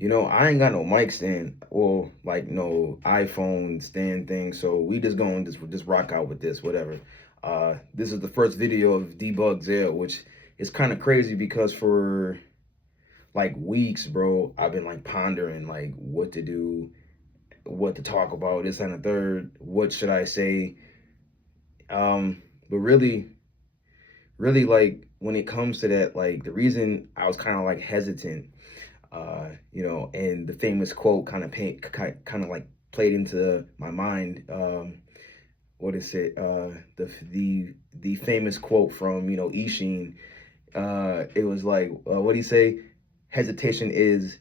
I ain't got no mic stand or like no iPhone stand thing, so we just going to just rock out with this, whatever. This is the first video of Debug Zell, which is kind of crazy because for like weeks, bro, I've been like pondering like what to do, what to talk about, this and the third, what should I say? But really like when it comes to that, like the reason I was kind of like hesitant, and the famous quote kind of like played into my mind. What is it? The famous quote from Ishin. It was like, what do you say? Hesitation is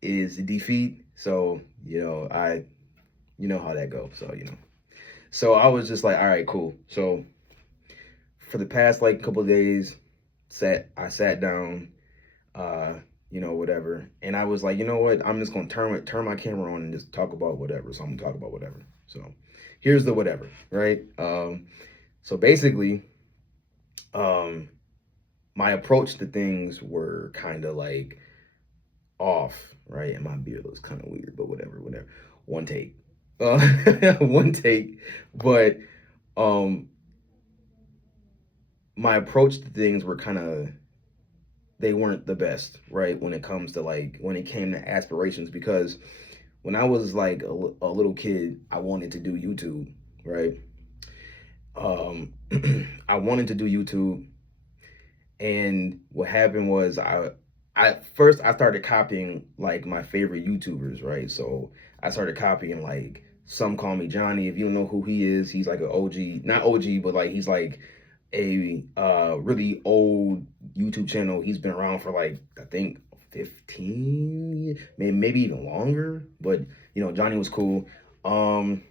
defeat. So you know how that goes. So I was just like, all right, cool. So for the past like couple of days, I sat down, whatever. And I was like, you know what? I'm just gonna turn my camera on and just talk about whatever. So I'm gonna talk about whatever. So here's the whatever, right? So basically, um, my approach to things were kind of like off, right? And my beard looks kind of weird, but whatever. One take. One take. But um my approach to things were kind of they weren't the best, right? When it comes to like when it came to aspirations, because when I was like a little kid, I wanted to do YouTube, right? I wanted to do YouTube, and what happened was I first I started copying like my favorite YouTubers, right? So I started copying like some call me Johnny. If you don't know who he is, he's like an OG, not OG, but like he's like a really old YouTube channel. He's been around for like I think 15, maybe even longer. But Johnny was cool. And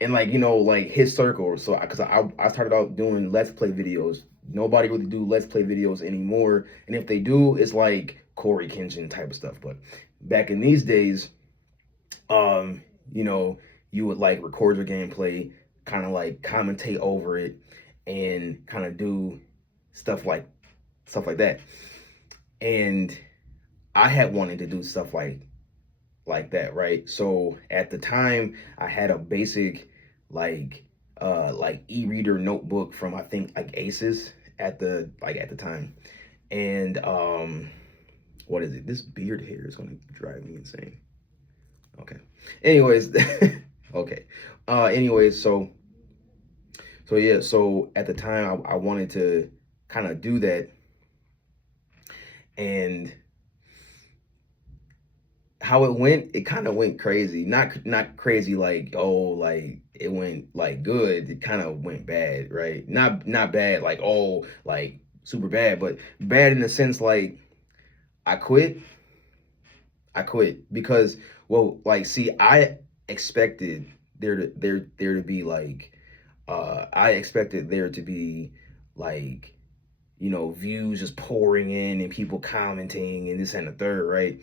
like like his circle. So because I started out doing let's play videos. Nobody really do let's play videos anymore, and if they do, it's like Corey Kenshin type of stuff. But back in these days, um, you would like record your gameplay, kind of like commentate over it, and kind of do stuff like that. And I had wanted to do stuff like that, right? So at the time, I had a basic like e-reader notebook from I think like Aces at the time. And what is it? This beard hair is gonna drive me insane. Okay. Anyways, okay. Anyways, so yeah, so at the time I wanted to kind of do that, and how it went, it kind of went crazy. Not crazy like, oh, like it went like good. It kind of went bad, right? Not bad like, oh, like super bad, but bad in the sense like I quit. I quit because, well, like, see, I expected there to be like I expected there to be like views just pouring in and people commenting and this and the third, right?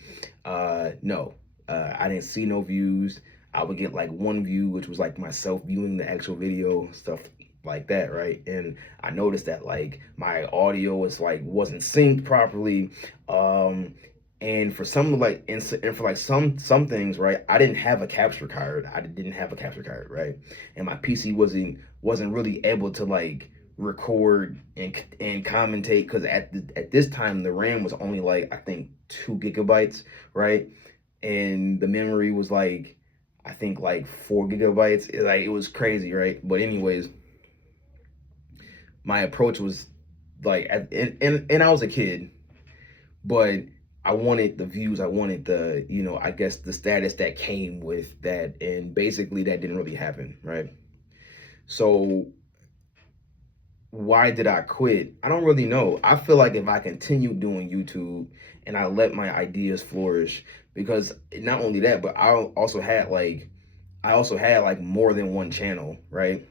No, I didn't see no views. I would get like one view, which was like myself viewing the actual video, stuff like that, right? And I noticed that like my audio was like wasn't synced properly. And for some like and for like some things, right? I didn't have a capture card. I didn't have a capture card, right? And my PC wasn't really able to like record and commentate, because at this time the RAM was only like I think 2 GB, right? And the memory was like I think like 4 GB. Like it was crazy, right? But anyways, my approach was like and I was a kid, but I wanted the views, I wanted the I guess the status that came with that, and basically that didn't really happen, right? So why did I quit? I don't really know. I feel like if I continue doing YouTube and I let my ideas flourish, because not only that, but I also had like more than one channel, right?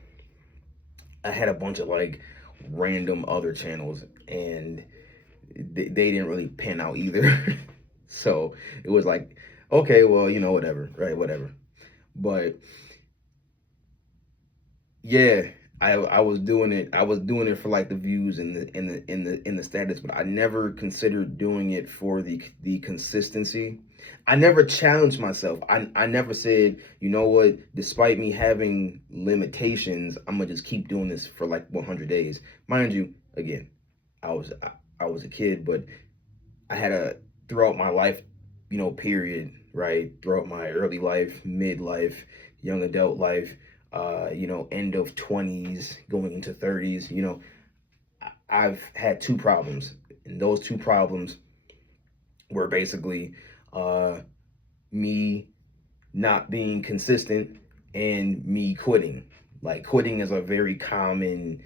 I had a bunch of like random other channels, and they didn't really pan out either. So it was like, okay, well, whatever, right? Whatever. But yeah, I was doing it. I was doing it for like the views and the status, but I never considered doing it for the consistency. I never challenged myself. I never said, you know what, despite me having limitations, I'm gonna just keep doing this for like 100 days. Mind you, again, I was a kid, but I had a throughout my life, period, right? Throughout my early life, midlife, young adult life, end of 20s, going into 30s, I've had two problems. And those two problems were basically uh, me not being consistent and me quitting. Like quitting is a very common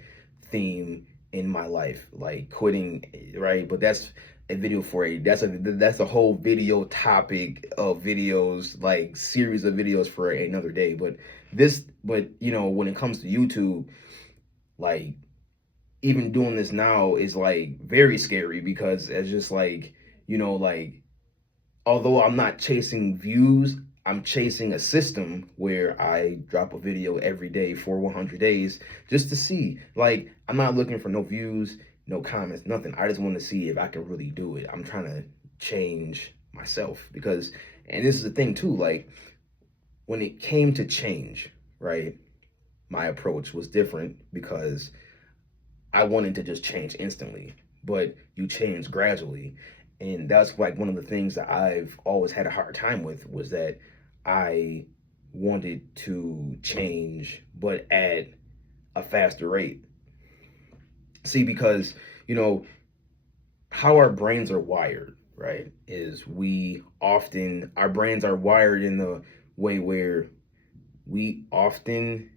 theme in my life. Like quitting, right? But that's a video for that's a whole video topic of videos, like series of videos for another day. But when it comes to YouTube, like even doing this now is like very scary because it's just like, like although I'm not chasing views, I'm chasing a system where I drop a video every day for 100 days just to see. Like, I'm not looking for no views, no comments, nothing. I just want to see if I can really do it. I'm trying to change myself because, and this is the thing too, like, when it came to change, right, my approach was different because I wanted to just change instantly, but you change gradually. And that's like one of the things that I've always had a hard time with was that I wanted to change, but at a faster rate. See, because, how our brains are wired, right, is our brains are wired in the way where we often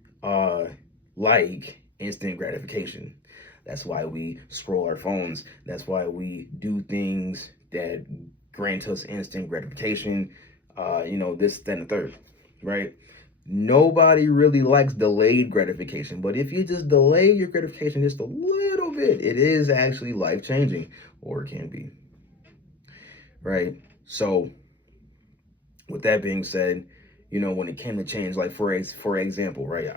like instant gratification. That's why we scroll our phones. That's why we do things that grant us instant gratification. This, then, the third, right? Nobody really likes delayed gratification, but if you just delay your gratification just a little bit, it is actually life changing, or it can be, right? So, with that being said, when it came to change, like for example, right,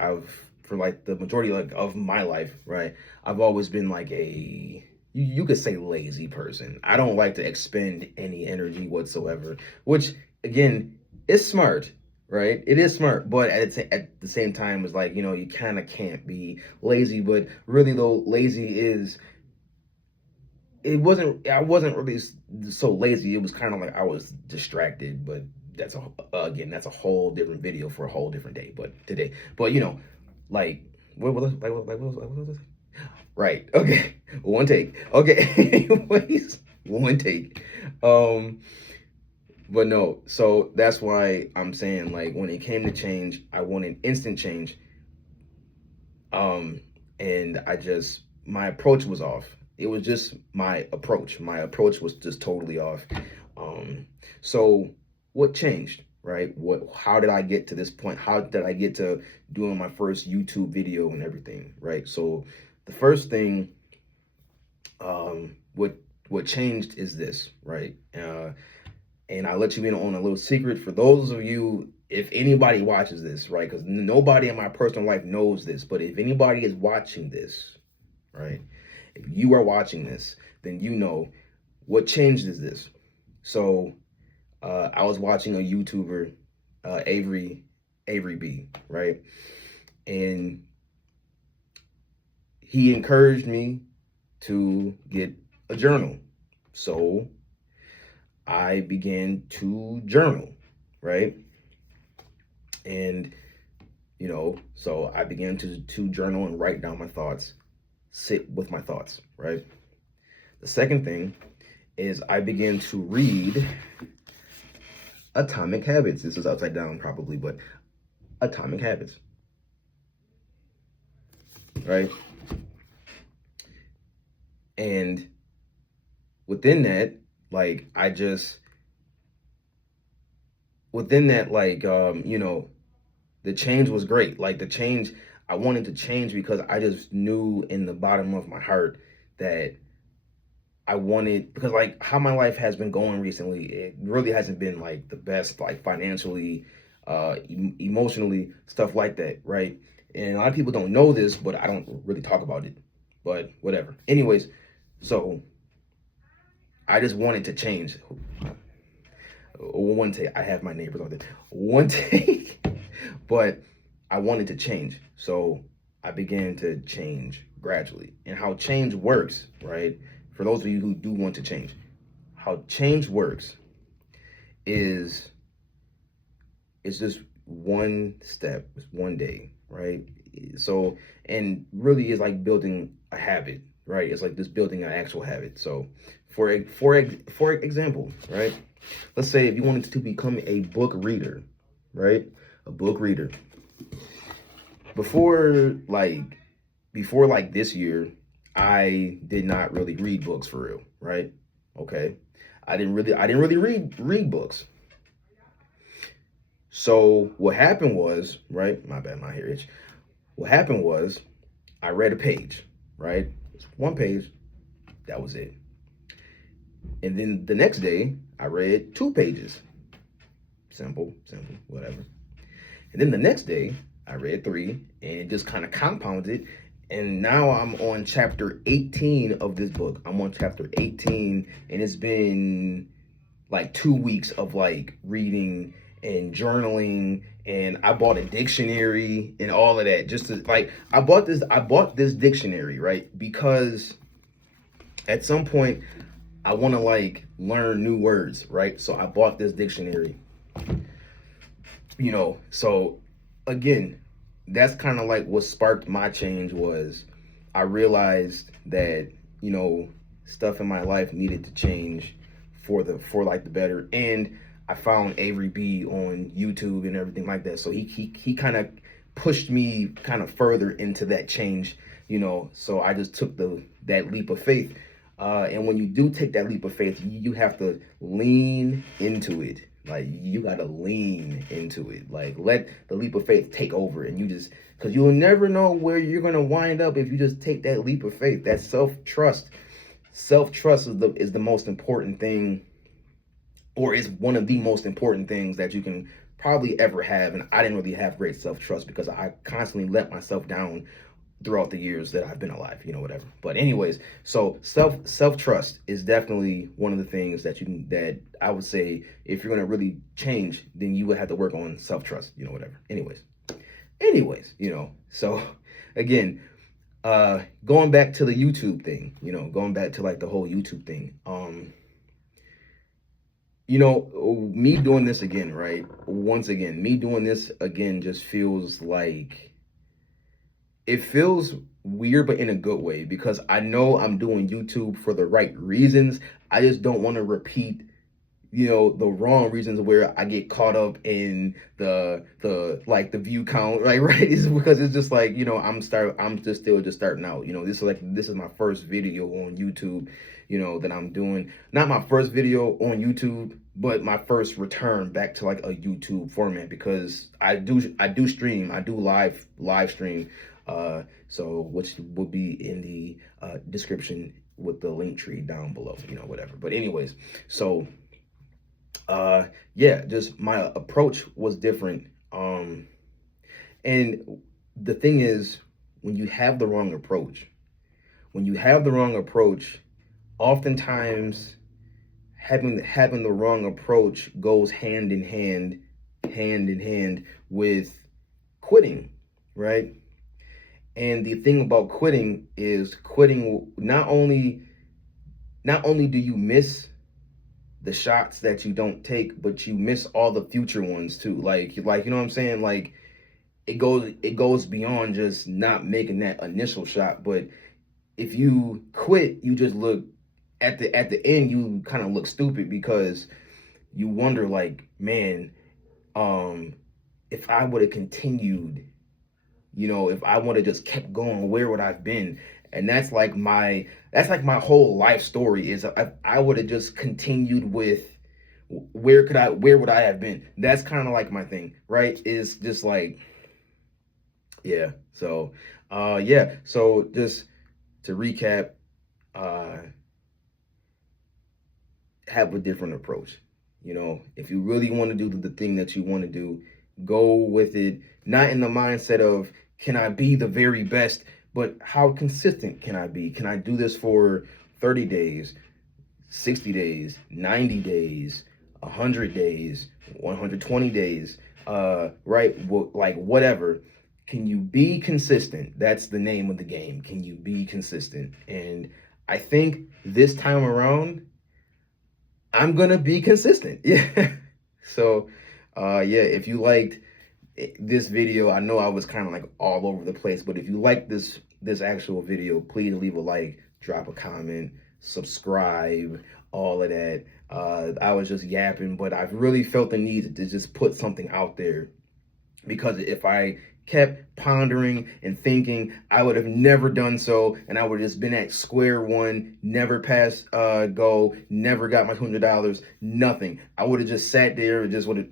for like the majority like of my life, right, I've always been like you could say lazy person. I don't like to expend any energy whatsoever, which again is smart, right? It is smart, but at the same time, it's like, you kind of can't be lazy. But really though, I wasn't really so lazy. It was kind of like I was distracted, but that's a whole different video for a whole different day. But today, but like what was this? Right. Okay. One take. Okay. Anyways, one take. Um, but no. So that's why I'm saying, like, when it came to change, I wanted instant change. And my approach was off. It was just my approach. My approach was just totally off. So what changed, right? How did I get to this point? How did I get to doing my first YouTube video and everything, right? So the first thing, what changed is this, right? And I'll let you in on a little secret for those of you, if anybody watches this, right? Because nobody in my personal life knows this, but if anybody is watching this, right? If you are watching this, then what changed is this. So I was watching a YouTuber, Avery B, right? And he encouraged me to get a journal. So I began to journal, right? And, so I began to journal and write down my thoughts, sit with my thoughts, right? The second thing is I began to read Atomic Habits. This is upside down probably, but Atomic Habits, right? And within that, like, the change was great. Like I wanted to change because I just knew in the bottom of my heart that because like how my life has been going recently, it really hasn't been like the best, like financially, emotionally, stuff like that, right? And a lot of people don't know this, but I don't really talk about it. But whatever. Anyways, so I just wanted to change. One take, I have my neighbors on there. One take, but I wanted to change. So I began to change gradually. And how change works, right? For those of you who do want to change, how change works is it's just one step, it's one day, right? So, and really is like building a habit, right? It's like just building an actual habit. So, for example, right? Let's say if you wanted to become a book reader, right? A book reader. Before like this year, I did not really read books for real, right? Okay. I didn't really read books. So what happened was, right? My bad, my hair itch. What happened was I read a page, right? It's one page. That was it. And then the next day I read 2 pages. Simple, whatever. And then the next day I read 3, and it just kind of compounded. And now I'm on chapter 18 of this book. I'm on chapter 18, and it's been like 2 weeks of like reading and journaling, and I bought a dictionary and all of that. Just to like, I bought this dictionary, right? Because at some point I want to like learn new words, right? So I bought this dictionary, so again, that's kind of like what sparked my change. Was I realized that, stuff in my life needed to change for like the better. And I found Avery B on YouTube and everything like that. So he kind of pushed me kind of further into that change, so I just took that leap of faith. And when you do take that leap of faith, you have to lean into it. Like, you got to lean into it. Like, let the leap of faith take over, and because you'll never know where you're going to wind up if you just take that leap of faith. That self-trust is the most important thing, or is one of the most important things that you can probably ever have. And I didn't really have great self-trust because I constantly let myself down throughout the years that I've been alive, whatever. But anyways, so self-trust is definitely one of the things that I would say, if you're going to really change, then you would have to work on self-trust, whatever. Anyways, so again, going back to the YouTube thing, going back to like the whole YouTube thing, me doing this again, right? Once again, me doing this again just feels like, it feels weird, but in a good way, because I know I'm doing YouTube for the right reasons. I just don't want to repeat, the wrong reasons where I get caught up in the view count, right? It's because it's just like, I'm just still starting out. This is my first video on YouTube, that I'm doing. Not my first video on YouTube, but my first return back to like a YouTube format, because I do stream, I do live stream. So which will be in the description with the link tree down below, whatever. But anyways, so yeah, just my approach was different. And the thing is, when you have the wrong approach, oftentimes having the wrong approach goes hand in hand with quitting, right? And the thing about quitting is, not only do you miss the shots that you don't take, but you miss all the future ones too. Like, you know what I'm saying? Like, it goes beyond just not making that initial shot. But if you quit, you just look at the end, you kind of look stupid, because you wonder like, man, if I would have continued, if I would have just kept going, where would I have been? And that's like my whole life story, is I would have just continued with, where would I have been? That's kind of like my thing, right? Is just like, yeah. So, So just to recap, have a different approach. If you really want to do the thing that you want to do, go with it, not in the mindset of, can I be the very best? But how consistent can I be? Can I do this for 30 days, 60 days, 90 days, 100 days, 120 days, right? Like whatever. Can you be consistent? That's the name of the game. Can you be consistent? And I think this time around, I'm gonna be consistent. Yeah. So, yeah, if you liked this video, I know I was kind of like all over the place, but if you like this actual video, please leave a like, drop a comment, subscribe, all of that. I was just yapping, but I've really felt the need to just put something out there, because if I kept pondering and thinking, I would have never done so, and I would have just been at square one, never passed go, never got my $100, nothing. I would have just sat there and just would have,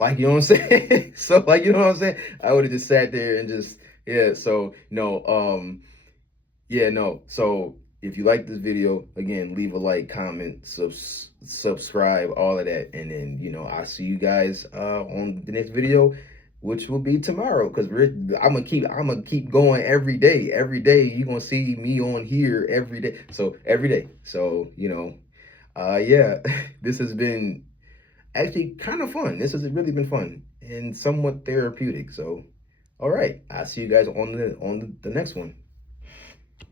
like, you know what I'm saying? So, like, you know what I'm saying? I would have just sat there and just, yeah. So no, yeah, no. So if you like this video, again, leave a like, comment, subscribe, all of that, and then, you know, I'll see you guys on the next video, which will be tomorrow. Because I'm gonna keep going every day. Every day you're gonna see me on here every day. So every day. So, you know, yeah, this has been actually kind of fun. This has really been fun and somewhat therapeutic. So, all right, I'll see you guys on the next one.